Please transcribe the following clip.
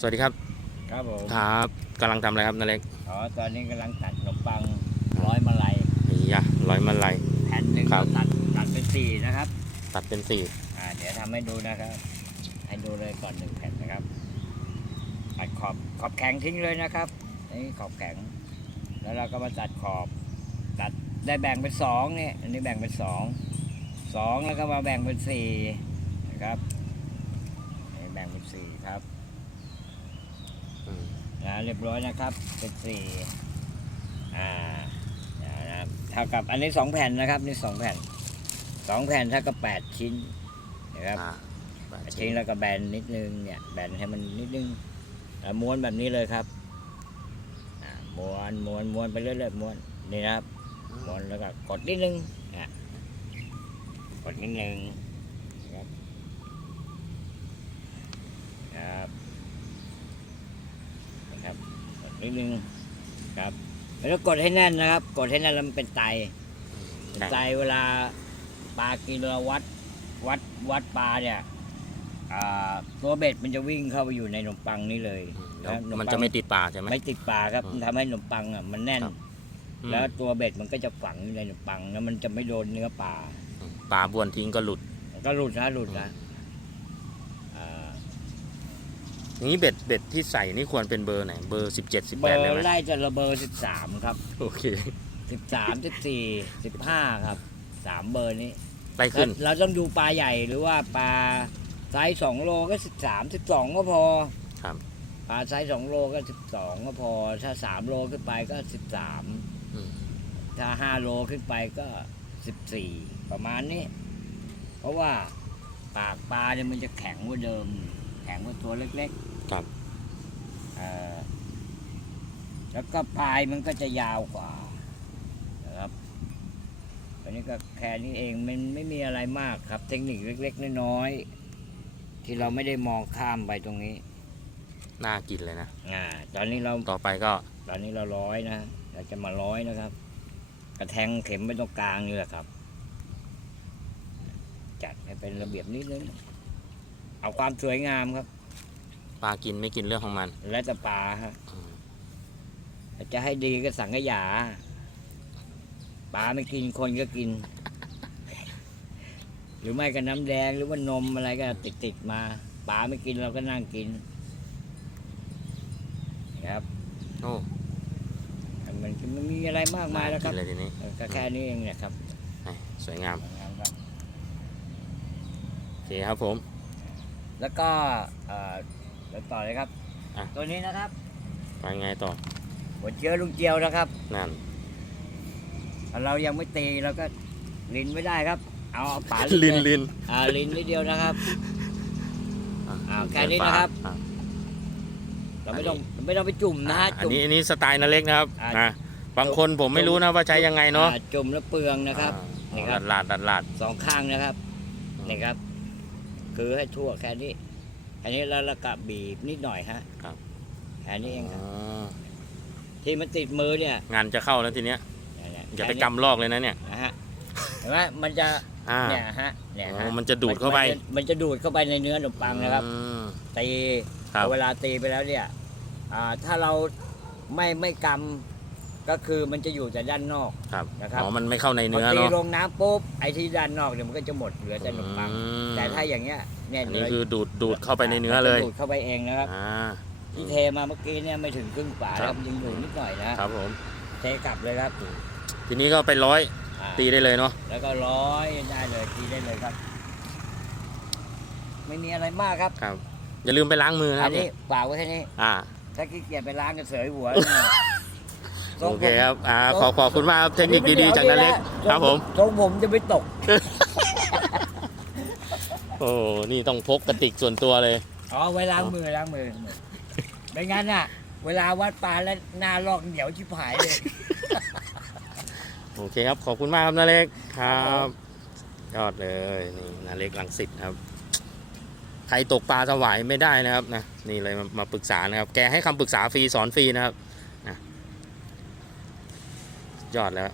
สวัสดีครับ ครับผมครับกำลังทำอะไรครับนาเล็กอ๋อตอนนี้กำลังตัดขนมปังร้อยมาลัยนี่ยะร้อยมาลัย แผ่นหนึ่งครับ ก็ตัดตัดเป็นสี่นะครับตัดเป็นสี่อ่าเดี๋ยวทำให้ดูนะครับ ให้ดูเลยก่อนหนึ่งแผ่นนะครับตัดขอบขอบแข็งทิ้งเลยนะครับนี่ขอบแข็ง แล้วเราก็มาตัดขอบ ตัดได้แบ่งเป็นสองเนี่ยอันนี้แบ่งเป็นสองสองแล้วก็มาแบ่งเป็นสี่นะครับนี่แบ่งเป็นสี่ครับอืม นะเรียบร้อยนะครับ เป็นสี่อ่านะครับเท่ากับอันนี้สองแผ่นนะครับ นี่สองแผ่นสองแผ่นเท่ากับแปดชิ้นนะครับอ่าแปดแปดชิ้ชิ้นนแล้วก็แบนนิดนึงเนี่ยแบนให้มันนิดนึงอ่าม้วนแบบนี้เลยครับอ่าม้วนม้วนม้วนไปเรื่อยๆม้วนนี่นะครับม้วนแล้วก็กดนิดนึงอะกดนิดนึงนะครับครับนะครับกด นิดนึงครับ แล้วกดให้แน่นนะครับ กดให้แน่นแล้วมันเป็นไตเป็นไตเวลาปลากินเราวัดวัดวัดปลาเนี่ยอ่าตัวเบ็ดมันจะวิ่งเข้าไปอยู่ในขนมปังนี่เลยแล้วขปังมันจะไม่ติดปากใช่ไหมไม่ติดปลาครับอืมมันทำให้ขนมปังอะมันแน่นครับอืมแล้วตัวเบ็ดมันก็จะฝังอยู่ในขนมปังแล้วมันจะไม่โดนเนื้อปลาปลาบ้วนทิ้งก็หลุด ก็หลุดนะหลุดนะอ่า อย่าง นี้เบ็ดเบ็ดที่ใส่นี่ควรเป็นเบอร์ไหนเบอร์สิบเจ็ดสิบเบแปอดเลยร์ไหมไล่จะระเบอร์สิบสามครับโอเคสิบสามสิบสี่สิบห้าครับสามเบอร์นี้ไล่ขึ้น เราต้องดูปลาใหญ่หรือว่าปลาไซส์สองโลก็สิบสามสิบสองก็พอครับ ปลาไซส์สองโลก็สิบสองก็พอ ถ้าสามโลขึ้นไปก็สิบสามอืมถ้าห้าโลขึ้นไปก็สิบสี่ประมาณนี้ เพราะว่าปากปลาเนี่ยมันจะแข็งกว่าเดิมแข็งกว่าตัวเล็กๆครับเอ่อแล้วก็ปลายมันก็จะยาวกว่านะครับอันนี้ก็แค่นี้เองมันไม่มีอะไรมากครับ เทคนิคเล็ก ๆ น้อยๆที่เราไม่ได้มองข้ามไปตรงนี้น่ากินเลยนะอ่าตอนนี้เราต่อไปก็ ตอนนี้เราร้อยนะเราจะมาร้อยนะครับ กระแทงเข็มไปตรงกลางนี่แหละครับ จัดให้เป็นระเบียบนิดนึง เอาความสวยงามครับ ปลากินไม่กินเรื่องของมันและแต่ปลาฮะอืมจะให้ดีก็สังขยาปลาไม่กินคนก็กิน หรือไม่ก็น้ำแดงหรือว่านมอะไรก็ติดติดๆมาปลาไม่กินเราก็นั่งกิน ครับโอ้มันมันมีอะไรมากมายแล้วคกิรับนเลยทีนี้เออก็แค่นี้เองเนี่ยครับนี่สวยงามครับโอเคครับผม แล้วก็เอ่อเดี๋ยวต่อเลยครับ อะ ตัวนี้นะครับ ไปไงต่อ หัวเชื้อลุงเจียวนะครับนั่น ถ้าเรายังไม่ตีเราก็ลินไม่ได้ครับ เอาเอาปาลินลินอ่าลินนิดเดียวนะครับ อ่าแค่นี้นะครับ อ่ เราไม่ต้องไม่ต้องไปจุ่มนะฮะอันจุ่ม นี้อันนี้สไตล์นาเล็กนะครับอ่านะบางคนผมไม่รู้นะว่าใช้ยังไงเนาะอ่จุ่มแล้วเปลืองนะครับ นี่ครัลาบดลาดลาดลาดสองข้างนะครับอืมนี่ครับ คือให้ทั่วแค่นี้แค่นี้แล้วเราก็บีบนิดหน่อยฮะครับ แค่นี้เองครับ อ๋อที่มันติดมือเนี่ยงานจะเข้าแล้วทีเนี้ยเนี่ยอย่าไปแค่นี้กำลอกเลยนะเนี่ยนะฮะเห็นไหมมันจะอ่าเนี่ยฮะเนี่ยอ๋ฮะอมันจะดูดเข้าไปมันจะมันจะดูดเข้าไปในเนื้อขนมปังนะครับ อืม ตีครับเวลาตีไปแล้วเนี่ยอ่าถ้าเราไม่ไม่กำ ก็คือมันจะอยู่แต่ด้านนอกครับนะครับอ๋อมันไม่เข้าในพอเนื้อตีเนาะลงน้ำปุ๊บไอ้ที่ด้านนอกเนี่ยมันก็จะหมดเหลือแต่ขนมปัง อืมแต่ถ้าอย่างเงี้ยเนี่ยอันนี้คือดูดดูดเข้าไปในเนื้อเลยมัจะดูดเข้าไปเองนะครับ อ่า ที่เทมาเมื่อกี้เนี่ยไม่ถึงครึ่งฝาครัครับ บยังอยู่นิดหน่อยนะครับผม เทกลับเลยครับทีนี้ก็ไปร้อยอ่าตีได้เลยเนาะแล้วก็ร้อยได้เลยตีได้เลยครับ ไม่มีอะไรมากครับครับ อย่าลืมไปล้างมือนะคอัรันบนี้ฝากไว้แค่นี้ อ่า ถ้าขี้เกียจไปล้างก็เสยหัว โอเคครับอ่าขอขอบคุณมากครับเทคนิคดีๆจากนาเล็กครับผมทรงผมจะไม่ตก โอ้นี่ต้องพกกระติกส่วนตัวเลยอ๋อไว้ล้างมือล้างมือไม่งั้นน่ะ เวลาวัดปลาแล้วหน้าลอกเหนียวชิบหายเลย โอเคครับ ขอบคุณมากครับนาเล็กครัครับบยอดเลยนี่นาเล็กลังสิตครับใครตกปลาสวายไม่ได้นะครับนะนี่เลยมามาปรึกษานะครับ แกให้คำปรึกษาฟรีสอนฟรีนะครับนะ ยอดแล้ว